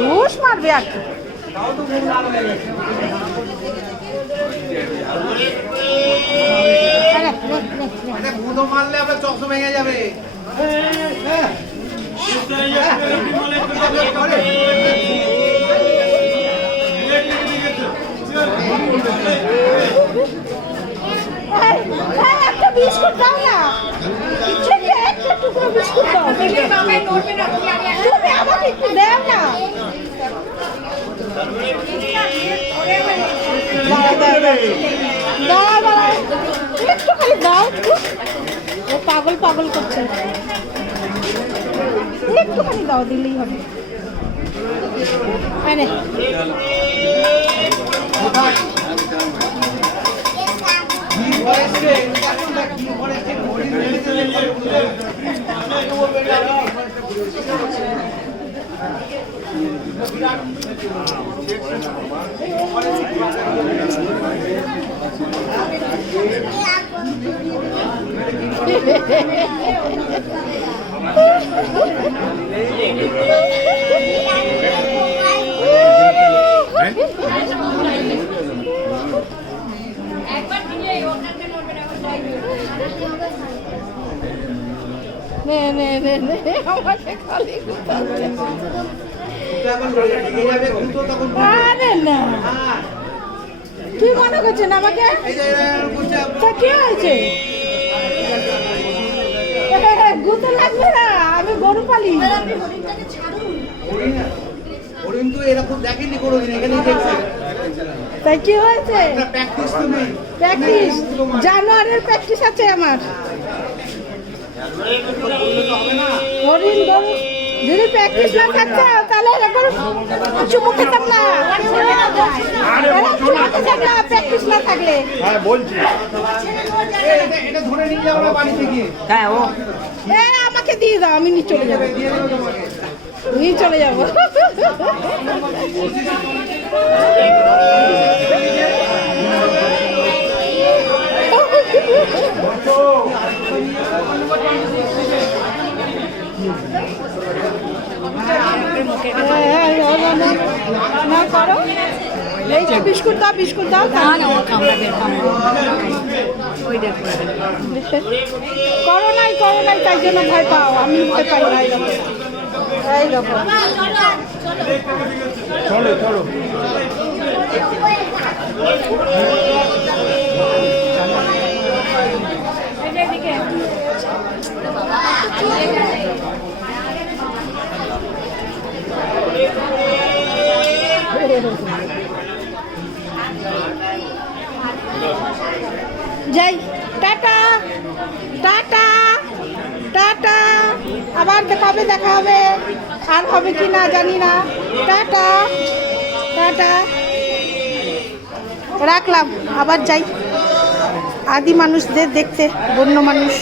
ঘুষ মারবে আর কি। মারলে আপনার চক্ষ ভেঙে যাবে। একটা বিস্কুট দাও না, একটা টুকরো বিস্কুট দাও। তুমি আমাকে একটু দাও না। একটু খালি দাও, ও পাগল পাগল করছে, একটুখানি দাও, দিলেই হবে। আমাকে খালি কি মনে করছেন আমাকে? কি হয়েছে? গুতে লাগবে না, আমি গরু পালি। তাই কি হয়েছে? প্র্যাকটিস, জানোয়ারের প্র্যাকটিস আছে আমার। হরিণ গরু যদি প্র্যাকটিস না থাকতো তাহলে চুমু খেতাম না। প্র্যাকটিস না থাকলে আমাকে দিয়ে দাও, আমি নিয়ে চলে যাবো, নিয়ে চলে যাবো। না করো, এই যে বিস্কুট দাও, বিস্কুট দাও। করো নাই, করো নাই, তাই জন্য ভয় পাও, আমি ভয় পাই না। এইরকম চলো চলো। যাই, টাটা টাটা টাটা। আবার কবে দেখা হবে, আর হবে কি না জানি না। টাটা টাটা, রাখলাম। আবার যাই আদি মানুষদের দেখতে, বন্য মানুষ।